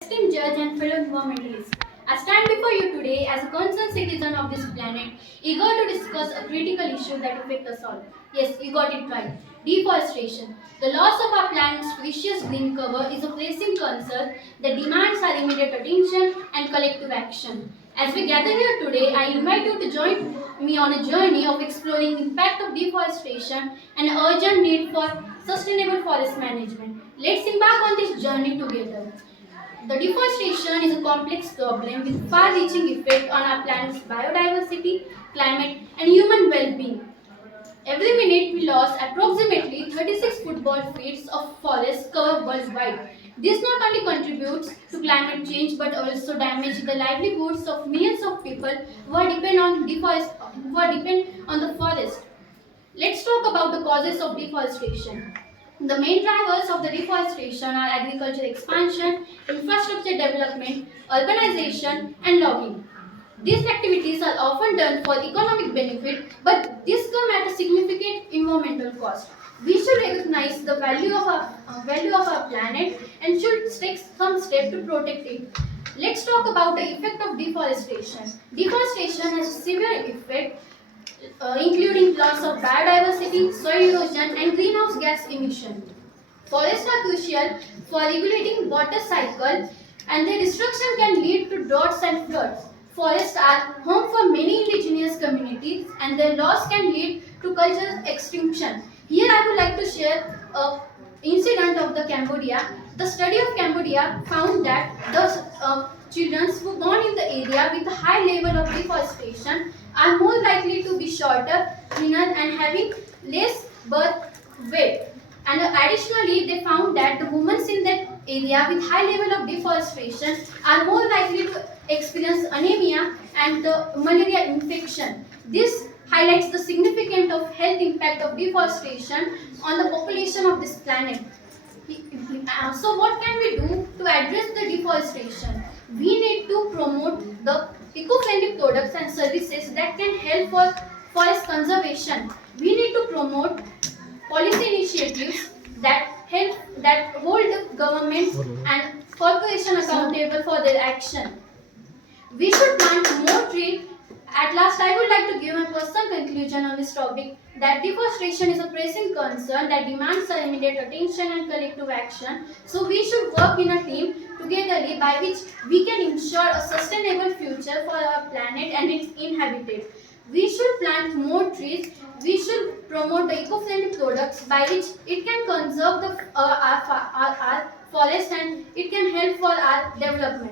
Esteemed judge and fellow environmentalists, I stand before you today as a concerned citizen of this planet, eager to discuss a critical issue that affects us all. Yes, you got it right. Deforestation. The loss of our planet's precious green cover is a pressing concern that demands our immediate attention and collective action. As we gather here today, I invite you to join me on a journey of exploring the impact of deforestation and urgent need for sustainable forest management. Let's embark on this journey together. The deforestation is a complex problem with far-reaching effect on our planet's biodiversity, climate, and human well-being. Every minute we lose approximately 36 football fields of forest cover worldwide. This not only contributes to climate change but also damages the livelihoods of millions of people who are depend on the forest. Let's talk about the causes of deforestation. The main drivers of the deforestation are agricultural expansion, infrastructure development, urbanization, and logging. These activities are often done for economic benefit, but these come at a significant environmental cost. We should recognize the value of our planet and should take some step to protect it. Let's talk about the effect of deforestation. Deforestation has a severe effect including loss of biodiversity, soil erosion, and greenhouse gas emission. Forests are crucial for regulating water cycle, and their destruction can lead to droughts and floods. Forests are home for many indigenous communities, and their loss can lead to cultural extinction. Here, I would like to share a incident of the Cambodia. The study of Cambodia found that the children who born in the area with a high level of deforestation are more likely to be shorter, thinner, and having less birth weight. And additionally, they found that the women in that area with high level of deforestation are more likely to experience anemia and the malaria infection. This highlights the significance of health impact of deforestation on the population of this planet. So what can we do to address the deforestation? We need to promote the eco-friendly products and services that can help for forest conservation. We need to promote policy initiatives that hold the government and corporation accountable for their action. We should plant more trees. At last, I would like to give my personal conclusion on this topic that deforestation is a pressing concern that demands our immediate attention and collective action. So, we should work in a team together by which we can ensure a sustainable future for our planet and its inhabitants. We should plant more trees. We should promote the eco-friendly products by which it can conserve our forest and it can help for our development.